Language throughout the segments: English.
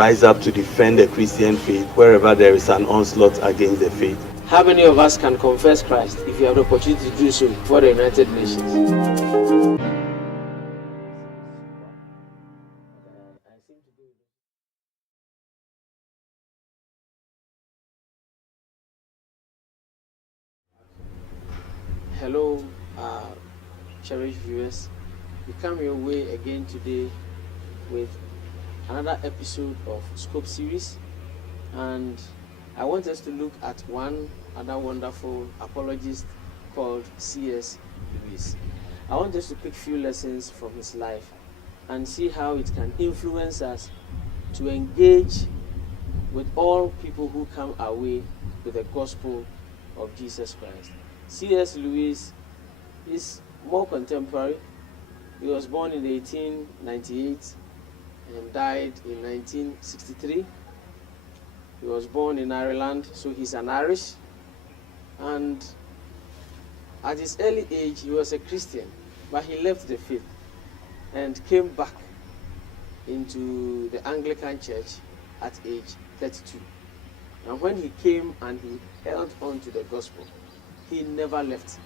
rise up to defend the Christian faith wherever there is an onslaught against the faith. How many of us can confess Christ if you have the opportunity to do so before the United Nations? Hello, cherished viewers. We come your way again today with another episode of Scope Series, and I want us to look at one other wonderful apologist called C.S. Lewis. I want us to pick few lessons from his life and see how it can influence us to engage with all people who come our way with the gospel of Jesus Christ. C.S. Lewis is more contemporary. He was born in 1898 and died in 1963. He was born in Ireland, so he's an Irish. And at his early age, he was a Christian, but he left the faith and came back into the Anglican Church at age 32. And when he came and he held on to the gospel, he never left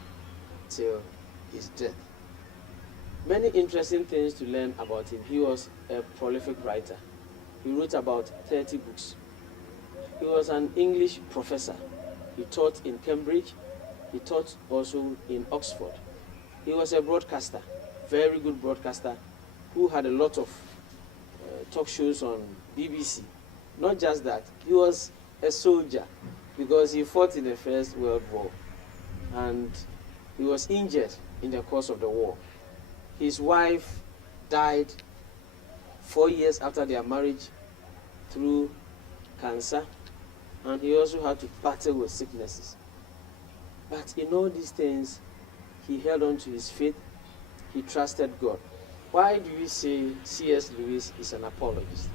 till his death. Many interesting things to learn about him. He was a prolific writer. He wrote about 30 books. He was an English professor. He taught in Cambridge. He taught also in Oxford. He was a broadcaster, very good broadcaster, who had a lot of talk shows on BBC. Not just that, he was a soldier because he fought in the First World War and he was injured in the course of the war. His wife died 4 years after their marriage through cancer, and he also had to battle with sicknesses. But in all these things, he held on to his faith. He trusted God. Why do we say C.S. Lewis is an apologist?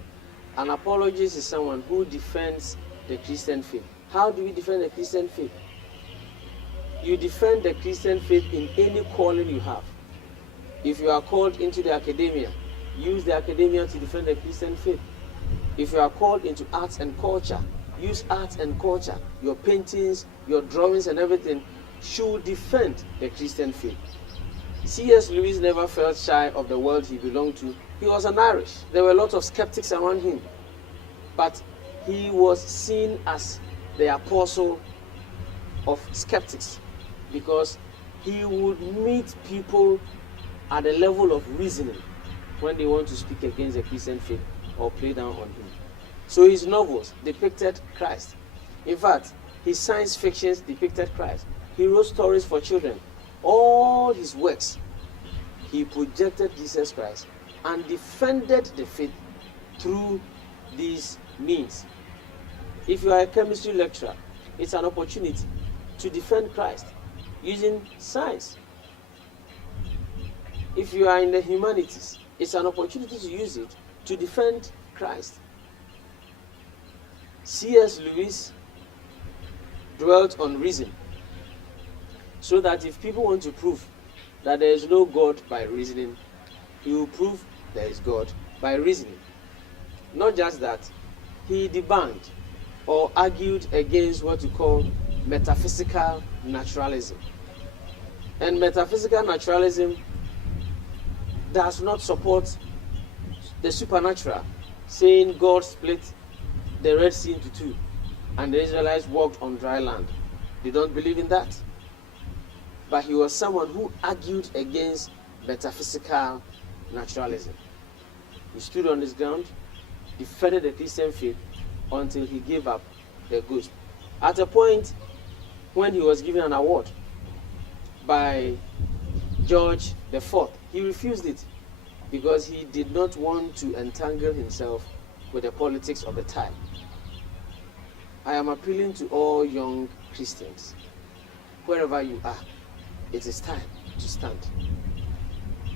An apologist is someone who defends the Christian faith. How do we defend the Christian faith? You defend the Christian faith in any calling you have. If you are called into the academia, use the academia to defend the Christian faith. If you are called into arts and culture, use arts and culture. Your paintings, your drawings and everything should defend the Christian faith. C.S. Lewis never felt shy of the world he belonged to. He was an Irish. There were a lot of skeptics around him. But he was seen as the apostle of skeptics because he would meet people at the level of reasoning when they want to speak against the Christian faith or play down on him. So his novels depicted Christ. In fact, his science fictions depicted Christ. He wrote stories for children. All his works, he projected Jesus Christ and defended the faith through these means. If you are a chemistry lecturer, it's an opportunity to defend Christ using science. If you are in the humanities, it's an opportunity to use it to defend Christ. C.S. Lewis dwelt on reason, so that if people want to prove that there is no God by reasoning, he will prove there is God by reasoning. Not just that, he debunked or argued against what we call metaphysical naturalism. And metaphysical naturalism does not support the supernatural, saying God split the Red Sea into two and the Israelites walked on dry land. They don't believe in that. But he was someone who argued against metaphysical naturalism. He stood on his ground, defended the Christian faith until he gave up the ghost. At a point when he was given an award by George IV, he refused it because he did not want to entangle himself with the politics of the time. I am appealing to all young Christians, wherever you are, it is time to stand.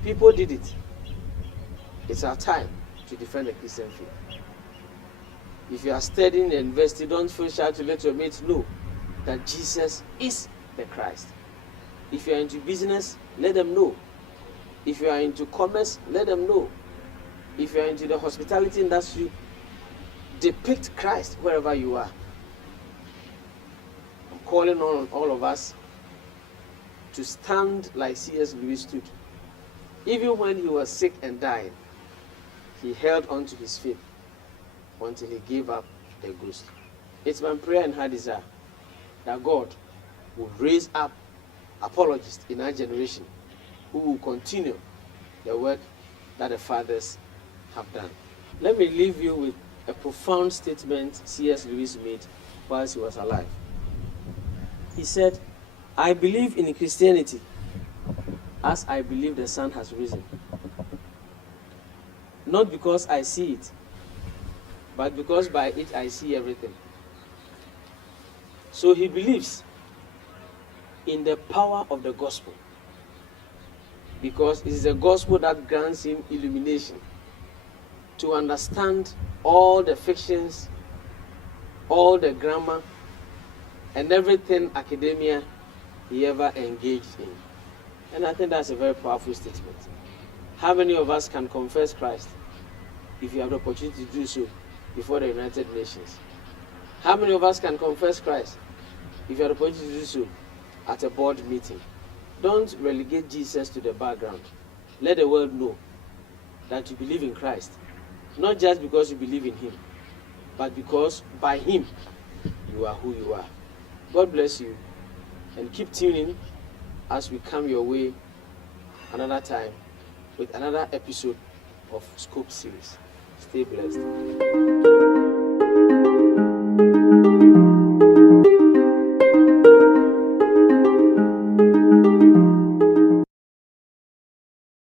People did it. It's our time to defend the Christian faith. If you are studying and investing, don't feel shy to let your mates know that Jesus is the Christ. If you are into business, let them know. If you are into commerce, let them know. If you are into the hospitality industry, depict Christ wherever you are. I'm calling on all of us to stand like C.S. Lewis stood. Even when he was sick and dying, he held on to his faith until he gave up the ghost. It's my prayer and heart desire that God will raise up apologists in our generation who will continue the work that the fathers have done. Let me leave you with a profound statement C.S. Lewis made whilst he was alive. He said, "I believe in Christianity as I believe the sun has risen. Not because I see it, but because by it I see everything." So he believes in the power of the gospel, because it is the gospel that grants him illumination to understand all the fictions, all the grammar, and everything academia he ever engaged in. And I think that's a very powerful statement. How many of us can confess Christ if you have the opportunity to do so before the United Nations? How many of us can confess Christ if you have the opportunity to do so at a board meeting? Don't relegate Jesus to the background. Let the world know that you believe in Christ, not just because you believe in him, but because by him you are who you are. God bless you, and keep tuning as we come your way another time with another episode of Scope Series. Stay blessed.